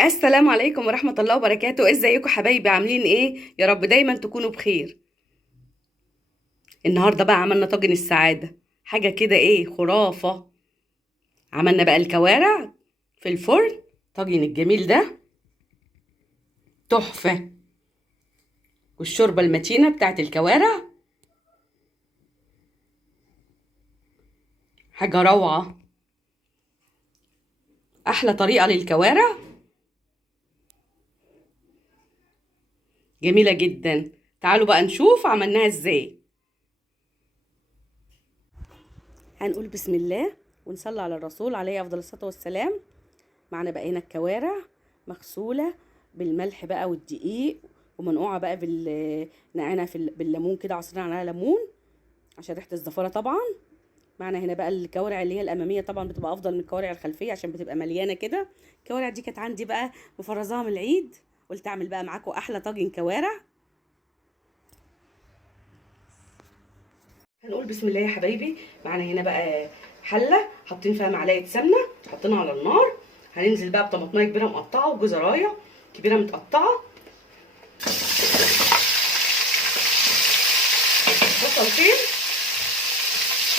السلام عليكم ورحمة الله وبركاته. ازيكم حبايبي؟ عاملين ايه؟ يا رب دايما تكونوا بخير. النهاردة بقى عملنا طاجن السعادة، حاجة كده ايه خرافة. عملنا بقى الكوارع في الفرن، طاجن الجميل ده تحفة. والشوربة المتينة بتاعت الكوارع حاجة روعة. أحلى طريقة للكوارع، جميلة جدا. تعالوا بقى نشوف عملناها ازاي. هنقول بسم الله ونصلي على الرسول عليه أفضل الصلاة والسلام. معنا بقى هنا الكوارع مغسولة بالملح بقى والدقيق، ومنقوعة بقى نقعنا بالليمون كده، عصرنا عليها ليمون عشان ريحة الزفارة طبعا. معنا هنا بقى الكوارع اللي هي الأمامية، طبعا بتبقى أفضل من الكوارع الخلفية عشان بتبقى مليانة كده. الكوارع دي كانت عندي بقى مفرزاها من العيد، قلت أعمل بقى معاكم أحلى طاجن كوارع. هنقول بسم الله يا حبايبي. معنا هنا بقى حلة حاطين فيها معلقة سمنة، حاطينها على النار. هننزل بقى بطماطمايه كبيرة مقطعة وجزراية كبيرة متقطعة، بصلتين،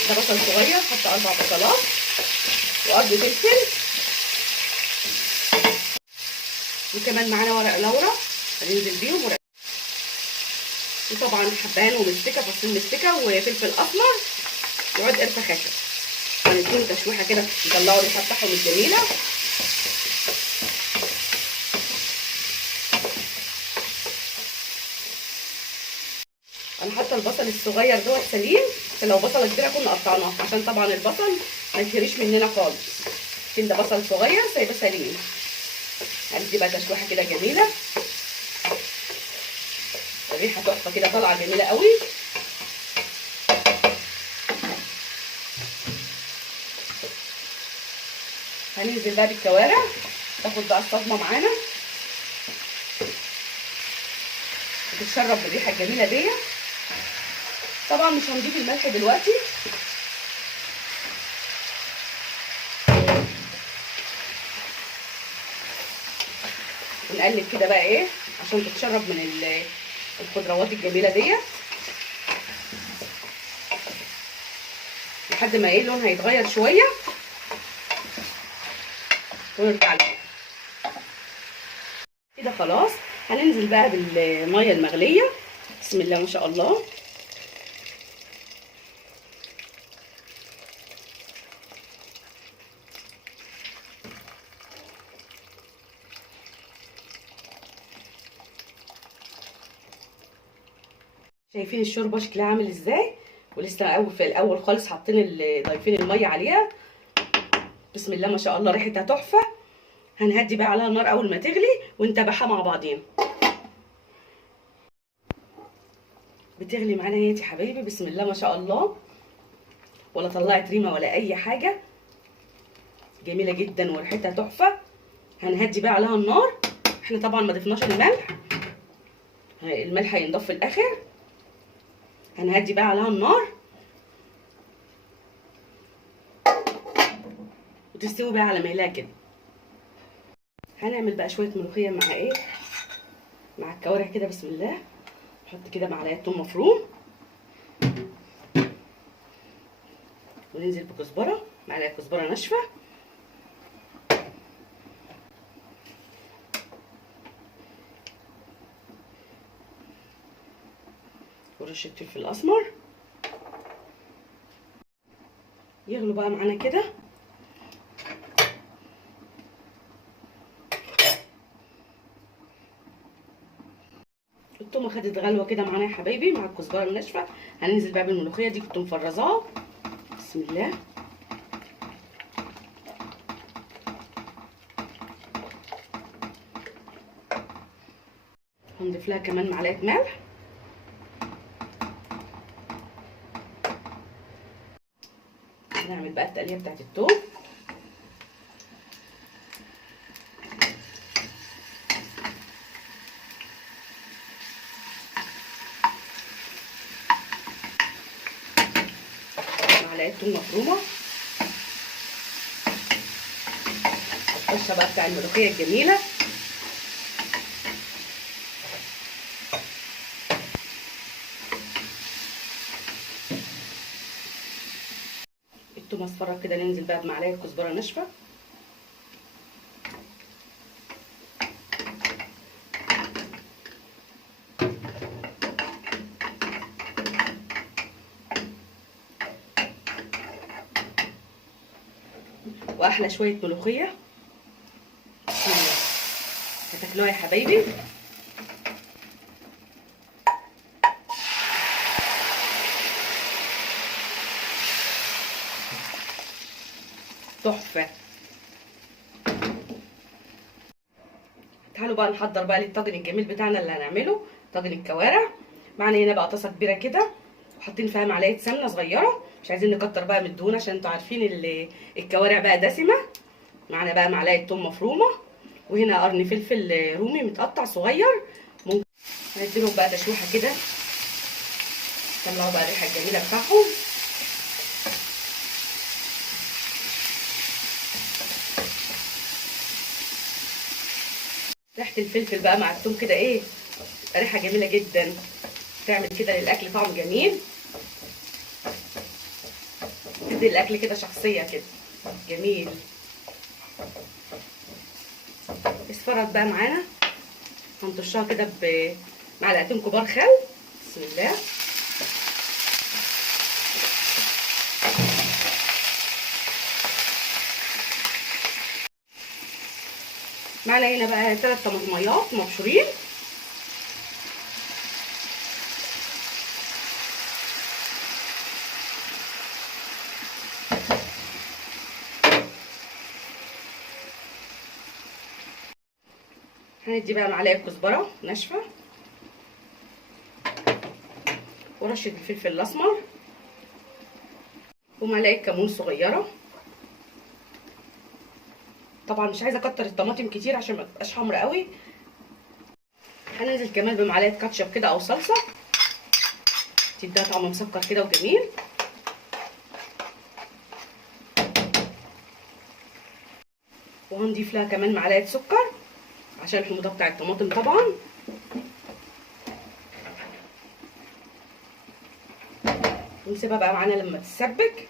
ده بصل صغير حتى 4 بصلات، وقرن فلفل، وكمان معانا ورق لورا هننزل بيهم وطبعا حبهان ومستكه، فصين مستكه وفلفل اسمر وعود قرفه خشب. هنديهم تشويحه كده يطلعوا الريحه بتاعهم الجميله. انا حاطه البصل الصغير دوت سليم، لو بصله كبيره كنا قطعناها عشان طبعا البصل ما يتهريش مننا خالص. لكن ده بصل صغير سايبه سليم. هندي بقى تشويحه كده جميله، الريحه تحفه كده طالعه جميله قوي. هننزل بقى بالكوارع تاخد بقى الصدمه معانا وتتشرب بالريحه الجميله دي. طبعا مش هنضيف الملح دلوقتي، ونقلب كده بقى ايه عشان تتشرب من الخضروات الجميله دي لحد ما ايه لونها يتغير شويه ونرجع لها كده. خلاص هننزل بقى بالميه المغليه. بسم الله ما شاء الله. شايفين الشوربه شكلها عامل ازاي؟ ولسه في الاول خالص ضايفين الميه عليها. بسم الله ما شاء الله ريحتها تحفه. هنهدي بقى عليها النار اول ما تغلي ونتابعها مع بعضينا. بتغلي معانا يا حبايبي، بسم الله ما شاء الله، ولا طلعت ريمه ولا اي حاجه، جميله جدا وريحتها تحفه. هنهدي بقى عليها النار. احنا طبعا ما ضفناش الملح هينضاف في الاخر. هنهدي بقى عليها النار وتستوي بقى على مهلها كده. هنعمل بقى شويه ملوخيه مع ايه، مع الكوارع كده. بسم الله. نحط كده معلقه ثوم مفروم، وننزل بكزبره، معلقه كزبره ناشفه، ورشه فلفل اسمر. يغلوا بقى معانا كده. التومه خدت غلوه كده معانا يا حبايبي مع الكزبره الناشفه. هننزل بقى بالملوخيه دي، كنت مفرزاها. بسم الله. هنضيف لها كمان معلقه ملح. نعمل بقى التقليه بتاعت التوم. معلقه توم مفرومه، الطشه بقى بتاع الملوخيه الجميله. توم اصفر كده، ننزل بقى بمعلقه كزبره ناشفه، واحلى شويه ملوخيه. بسم الله، هتاكلوها يا حبايبي. تحفه. تعالوا بقى نحضر بقى للطاجن الجميل بتاعنا اللي هنعمله، طاجن الكوارع. معانا هنا بقى طاسه كبيره كده، وحاطين فيها معلقه سمنه صغيره، مش عايزين نكتر بقى من الدهون عشان انتوا عارفين الكوارع بقى دسمه. معانا بقى معلقه توم مفرومه، وهنا قرن فلفل رومي متقطع صغير. ممكن هنديلهم بقى تشويحه كده، طلعوا بقى الريحه الجميله بتاعهم. ريحه الفلفل بقى مع التوم كده ايه، ريحه جميله جدا، تعمل كده للاكل طعم جميل، تدي الاكل كده شخصيه كده جميل. اصفرت بقى معانا، هنطشها كده بمعلقتين كبار خل. بسم الله. معانا هنا بقى 3 طماطميات مبشورين، هندي بقى معلقه كزبره ناشفه، ورشه الفلفل الاسمر، ومعلقه كمون صغيره. طبعا مش عايزه اكتر الطماطم كتير عشان ما تبقاش حمرا قوي. هننزل كمان بمعلقه كاتشب كده او صلصه، تديها طعم مسكر كده وجميل. وهنضيف لها كمان معلقه سكر عشان الحموضه بتاع الطماطم طبعا. ونسيبها بقى معانا لما تتسبك.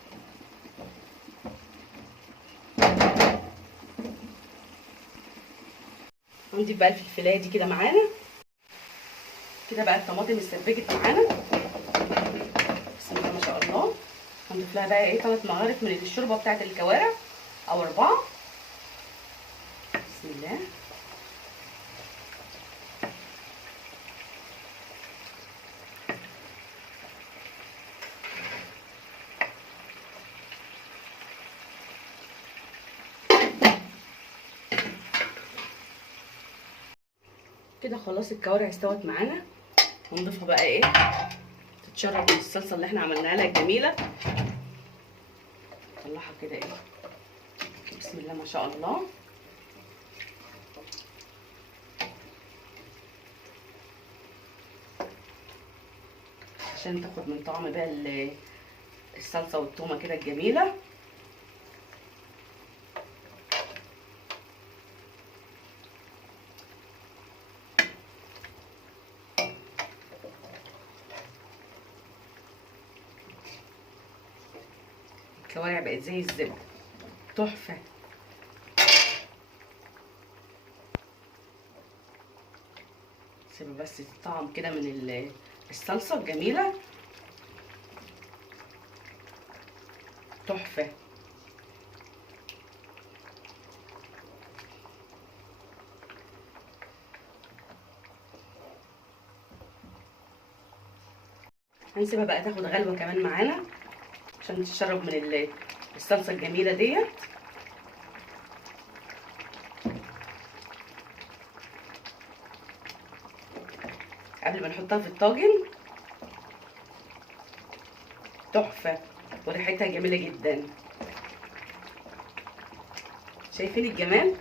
هنضيف بقى الفلفلايه دي كده معانا كده. بقى الطماطم اتسبكت معانا، بسم الله ما شاء الله. هنضيف لها بقى ايه 3 مغارف من الشوربه بتاعت الكوارع او 4. بسم الله. كده خلاص الكوارع استوت معانا. هنضيفها بقى ايه، تتشرب من الصلصه اللي احنا عملناها لها الجميله. نطلعها كده ايه، بسم الله ما شاء الله. عشان تاخد من طعم بقى الصلصه والتومه كده الجميله. الكوارع بقت زي الزبده، تحفه. سيبها بس تطعم كده من الصلصه الجميله، تحفه. هنسيبها بقى تاخد غلوه كمان معانا عشان تشرب من الصلصه الجميله ديت. قبل ما نحطها في الطاجن، تحفه وريحتها جميله جدا. شايفين الجمال؟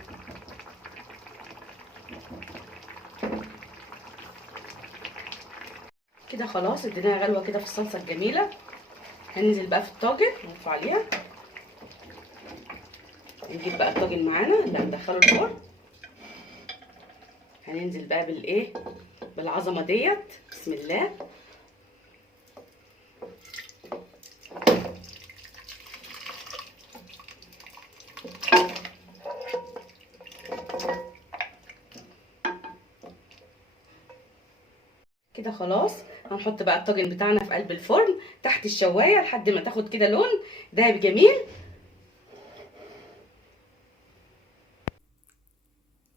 كده خلاص اديناها غلوه كده في الصلصه الجميله. هننزل بقى في الطاجن نرفع عليها. نجيب بقى الطاجن معانا اللي هندخله الفرن. هننزل بقى بالايه، بالعظمه ديت. بسم الله. كده خلاص. هنحط بقى الطاجن بتاعنا في قلب الفرن تحت الشوايه لحد ما تاخد كده لون دهبي جميل.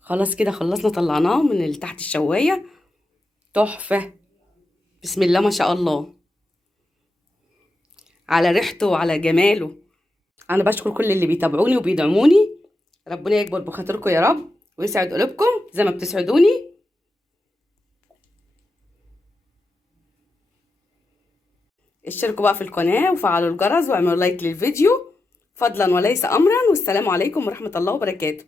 خلاص كده خلصنا، طلعناه من تحت الشوايه. تحفه، بسم الله ما شاء الله على ريحته وعلى جماله. انا بشكر كل اللي بيتابعوني وبيدعموني، ربنا يكبر بخاطركم يا رب ويسعد قلوبكم زي ما بتسعدوني. اشتركوا بقى في القناة وفعلوا الجرس واعملوا لايك للفيديو فضلا وليس امرا، والسلام عليكم ورحمة الله وبركاته.